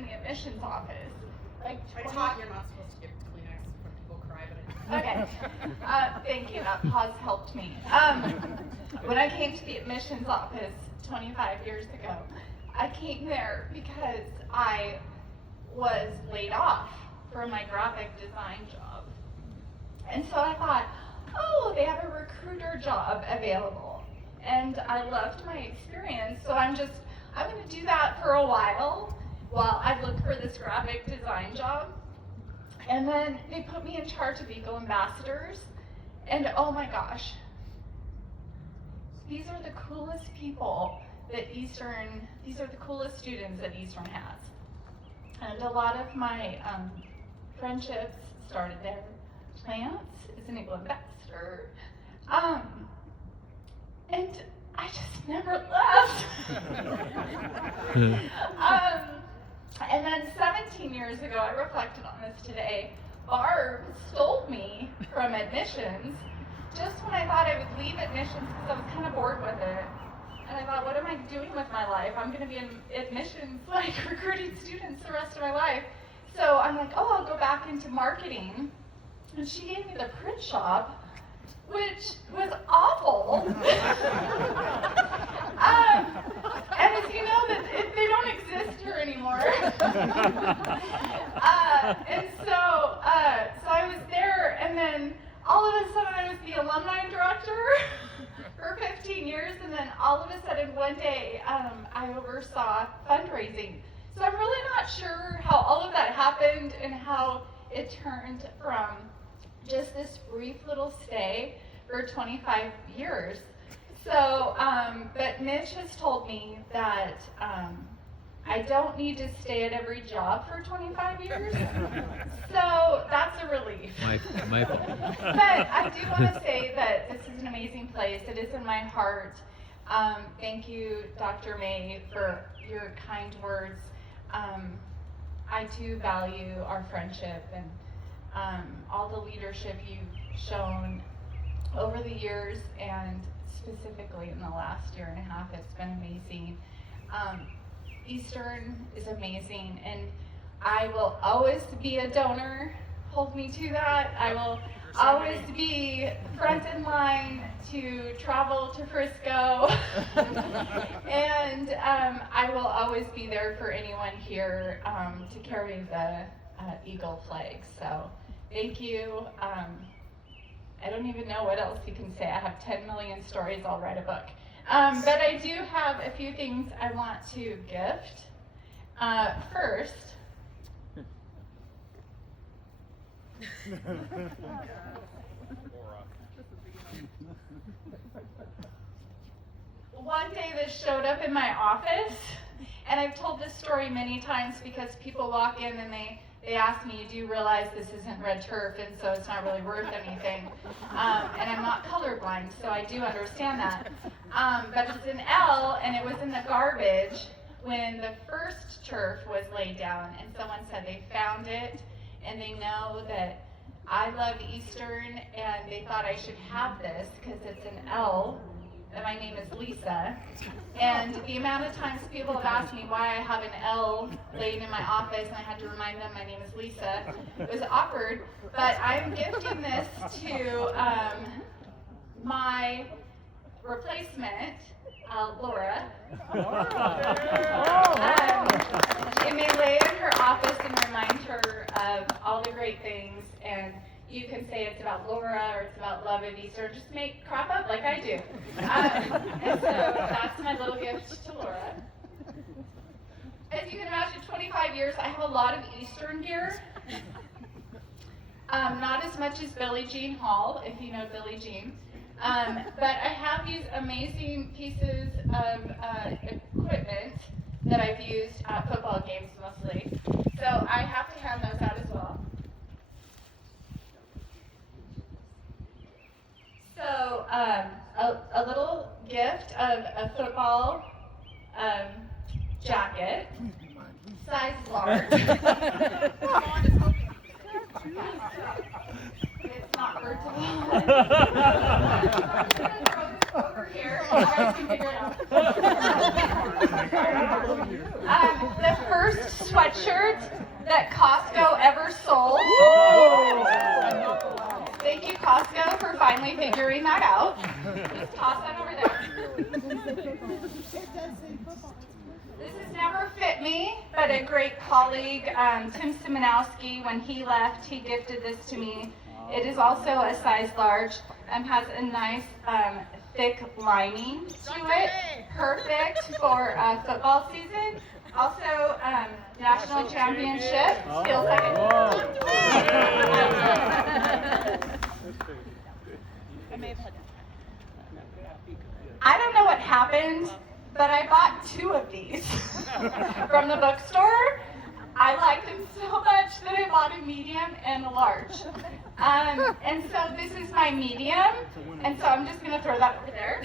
in the admissions office. Like I taught you're not supposed to give Kleenex when people cry, but Okay. Thank you. That pause helped me. When I came to the admissions office 25 years ago, I came there because I was laid off from my graphic design job. And so I thought, oh, they have a recruiter job available. And I loved my experience, so I'm going to do that for a while I look for this graphic design job. And then they put me in charge of Eagle Ambassadors, and oh my gosh, these are the coolest people that these are the coolest students that Eastern has. And a lot of my friendships started there. Lance is an Eagle Ambassador. And I just never left. And then 17 years ago, I reflected on this today, Barb stole me from admissions just when I thought I would leave admissions because I was kind of bored with it. And I thought, what am I doing with my life? I'm going to be in admissions, like recruiting students the rest of my life. So I'm like, oh, I'll go back into marketing. And she gave me the print shop, which was awful. And as you know, they don't exist here anymore. And so I was there, and then all of a sudden I was the alumni director for 15 years, and then all of a sudden one day I oversaw fundraising. So I'm really not sure how all of that happened and how it turned from just this brief little stay for 25 years. So, but Mitch has told me that I don't need to stay at every job for 25 years. So that's a relief. My fault. But I do want to say that this is an amazing place. It is in my heart. Thank you, Dr. May, for your kind words. I too value our friendship and all the leadership you've shown over the years, and specifically in the last year and a half. It's been amazing. Eastern is amazing, and I will always be a donor. Hold me to that. I will always be front in line to travel to Frisco. And I will always be there for anyone here to carry the Eagle flag. So thank you. I don't even know what else you can say. I have 10 million stories. I'll write a book. But I do have a few things I want to gift. First, one day this showed up in my office, and I've told this story many times because people walk in and they ask me, do you realize this isn't red turf, and so it's not really worth anything? And I'm not colorblind, so I do understand that. But it's an L, and it was in the garbage when the first turf was laid down, and someone said they found it, and they know that I love Eastern, and they thought I should have this because it's an L, and my name is Lisa. And the amount of times people have asked me why I have an L laying in my office, and I had to remind them my name is Lisa, it was awkward. But I'm gifting this to my replacement, Laura. It may lay in her office and remind her of all the great things, and you can say it's about Laura or it's about love of Easter, or just make crop up like I do. And so that's my little gift to Laura. As you can imagine, 25 years, I have a lot of Eastern gear. Not as much as Billie Jean Hall, if you know Billie Jean. But I have these amazing pieces of equipment that I've used at football games mostly. So I have to hand those out as well. So a little gift of a football jacket, size large. It's not hurtful. over here. You guys can figure it out. The first sweatshirt that Costco ever sold. Thank you, Costco, for finally figuring that out. Just toss that over there. This has never fit me, but a great colleague, Tim Simonowski, when he left, he gifted this to me. It is also a size large and has a nice thick lining to it. Perfect for football season. Also, national championship. Feels like it. I don't know what happened, but I bought 2 of these from the bookstore. I liked them so much that I bought a medium and a large. And so this is my medium, and so I'm just gonna throw that over there.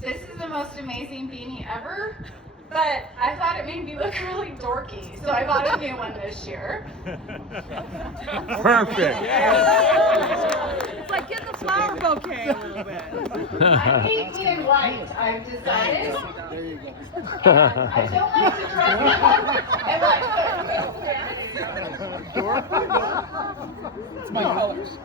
This is the most amazing beanie ever, but I thought it made me look really dorky, so I bought a new one this year. Perfect. It's like getting the flower bouquet a little bit. I hate being white, I've decided. There you go. I don't like to dress up and It's my colors.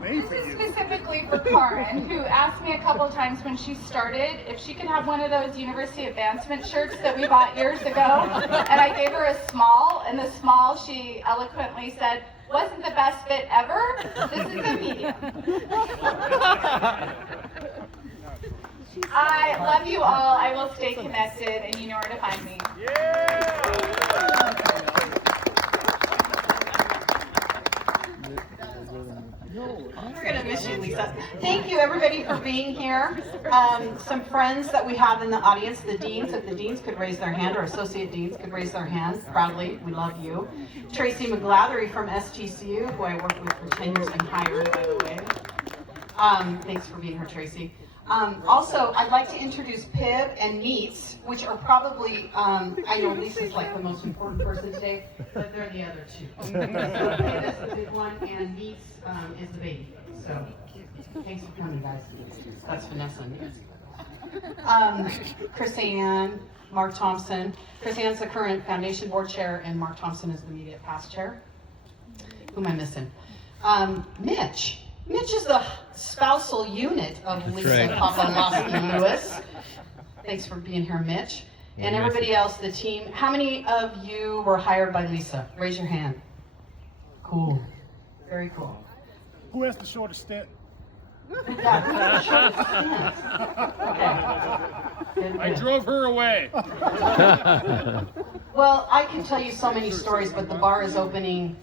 Made for This is you. specifically for Karen, who asked me a couple of times when she started if she could have one of those University Advancement shirts that we bought years ago. And I gave her a small, and the small, she eloquently said, wasn't the best fit ever. This is a medium. I love you all. I will stay connected, and you know where to find me. We're going to miss you, Lisa. Thank you, everybody, for being here. Some friends that we have in the audience, the deans, if the deans could raise their hand, or associate deans could raise their hands proudly. We love you. Tracy McGlathery from STCU, who I worked with for 10 years and hired, by the way. Thanks for being here, Tracy. Also, I'd like to introduce Pib and Meets, which are probably, I know Lisa's like the most important person today, but they're the other 2. So Pib is the big one, and Meets is the baby. So, thanks for coming, guys. That's Vanessa and Chris Ann, Mark Thompson. Chris Ann's the current foundation board chair, and Mark Thompson is the immediate past chair. Who am I missing? Mitch. Mitch is the spousal unit of Lisa Papanosky Lewis. Thanks for being here, Mitch. And everybody else, the team. How many of you were hired by Lisa? Raise your hand. Cool. Very cool. Who has the shortest stint? Yeah, sure. Okay. I drove her away. Well, I can tell you so many stories, but the bar is opening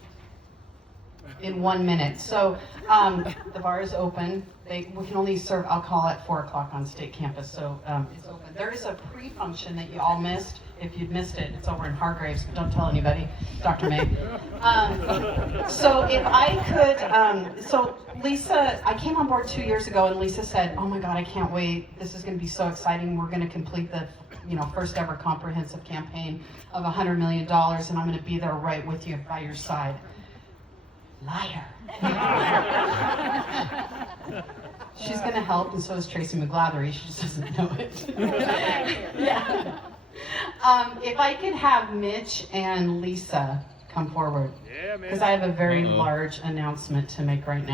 in 1 minute. So the bar is open. We can only serve alcohol at 4 o'clock on state campus, so it's open. There is a pre-function that you all missed. If you'd missed it, it's over in Hargraves, but don't tell anybody, Dr. May. So if I could, so Lisa, I came on board 2 years ago, and Lisa said, oh my God, I can't wait. This is gonna be so exciting. We're gonna complete the first ever comprehensive campaign of $100 million, and I'm gonna be there right with you by your side. Liar. She's gonna help, and so is Tracy McGlathery. She just doesn't know it. Yeah. If I could have Mitch and Lisa come forward, because I have a very large announcement to make right now.